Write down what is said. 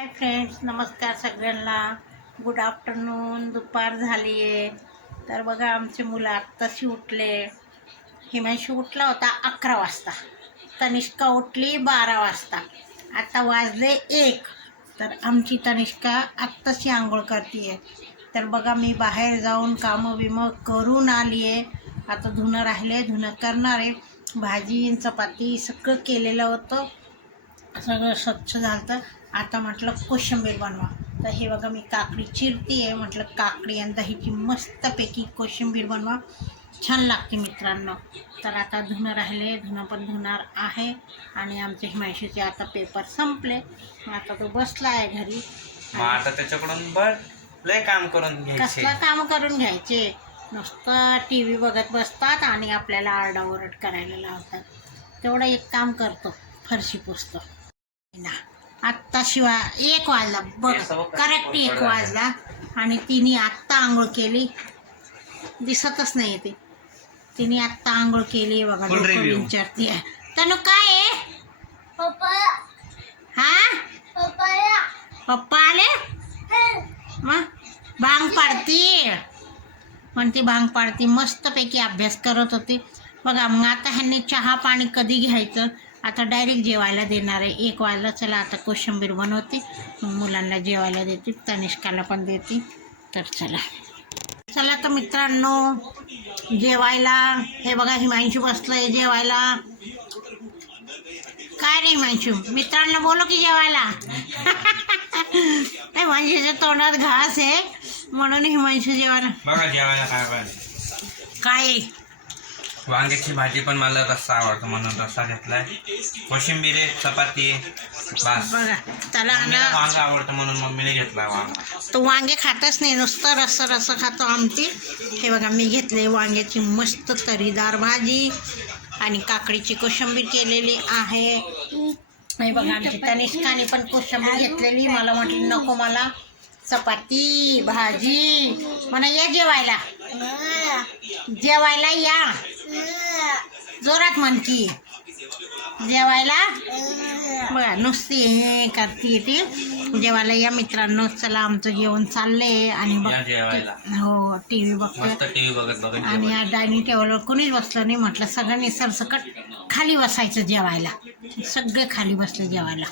Hi friends नमस्कार सगळ्यांना. Good afternoon दुपार झाली आहे तर बघा आमचे मुलं आत्ताशी उठले. हिमांशी उठला होता अकरा वाजता. तनिष्का उठली बारा वाजता. आता वाजले एक. तर आमची तनिष्का आत्ताशी आंघोळ करते तर बघा मी बाहेर जाऊन कामं बिमं करून आली आहे आता धुणं राहिले धुणं करणार. आहे भाजी चपाती सगळं केलेलं होतं. सगळं स्वच्छ झालं आता म्हटलं कोशिंबीर बनवा. तर हे बघा मी काकडी चिरती आहे म्हटलं काकडी आणि दहीची मस्तपैकी कोशिंबीर बनवा. छान लागते मित्रांनो. तर आता धुणं राहिले धुणं पण धुणार आहे. आणि आमचे हिमांशूचे आता पेपर संपले. आता तो बसला आहे घरी. मग आता त्याच्याकडून लय काम करून घ्यायचे. कसलं काम करून घ्यायचे? नुसतं टी व्ही बघत बसतात आणि आपल्याला आरडाओरड करायला लावतात. तेवढं एक काम करतो फरशी पुसतो. ना. आत्ता शिवाय एक वाजला. बघ करेक्ट एक वाजला. आणि तिने आत्ता आंघोळ केली. दिसतच नाही ती. तिने आत्ता आंघोळ केली बघा. विचारते तनु काय आहे? हा? पप्पा. आले? मग भांग पाडती. म्हणते भांग पाडती. मस्तपैकी अभ्यास करत होती. बघा मग आता ह्यांनी चहा पाणी कधी घ्यायचं? आता डायरेक्ट जेवायला देणार आहे. एक वाजला चला आता कोशिंबीर बनवते. मुलांना जेवायला देते. तनिष्काला पण देते. तर चला. चला तर मित्रांनो जेवायला. हे बघा हिमांशू बसलंय जेवायला. काय रे हिमांशू? मित्रांना बोलो की जेवायला. हिमांशूच्या तोंडात घास आहे. म्हणून हिमांशू जेवायला. बघा जेवायला काय पाहिजे. काय? वांग्याची भाजी पण मला रस्सा आवडतो म्हणून रस्सा घेतलाय. कोशिंबीर चपाती आहे. बस. बघा त्याला मम्मीला ना वांग आवडतं म्हणून मम्मीने घेतला वांगा. तो वांगे खातच नाही नुसतं रस्सा रस्सा खातो आमटी. हे बघा मी घेतले वांग्याची मस्त तरीदार भाजी आणि काकडीची कोशिंबीर केलेली आहे. हे बघा आमची तनिष्काने पण कोशिंबीर घेतलेली. मला म्हटली नको मला चपाती भाजी. म्हणा या जेवायला. जेवायला या. जोरात म्हण की. जेवायला? बघा नुसती हे करते ती जेवायला या मित्रांनो चला आमचं जेवण चाललंय आणि बघ हो टी व्ही बघत आणि. या डायनिंग टेबलवर कोणीच बसलं नाही म्हटलं सगळ्यांनी सरसकट खाली बसायचं जेवायला. सगळे खाली बसले जेवायला.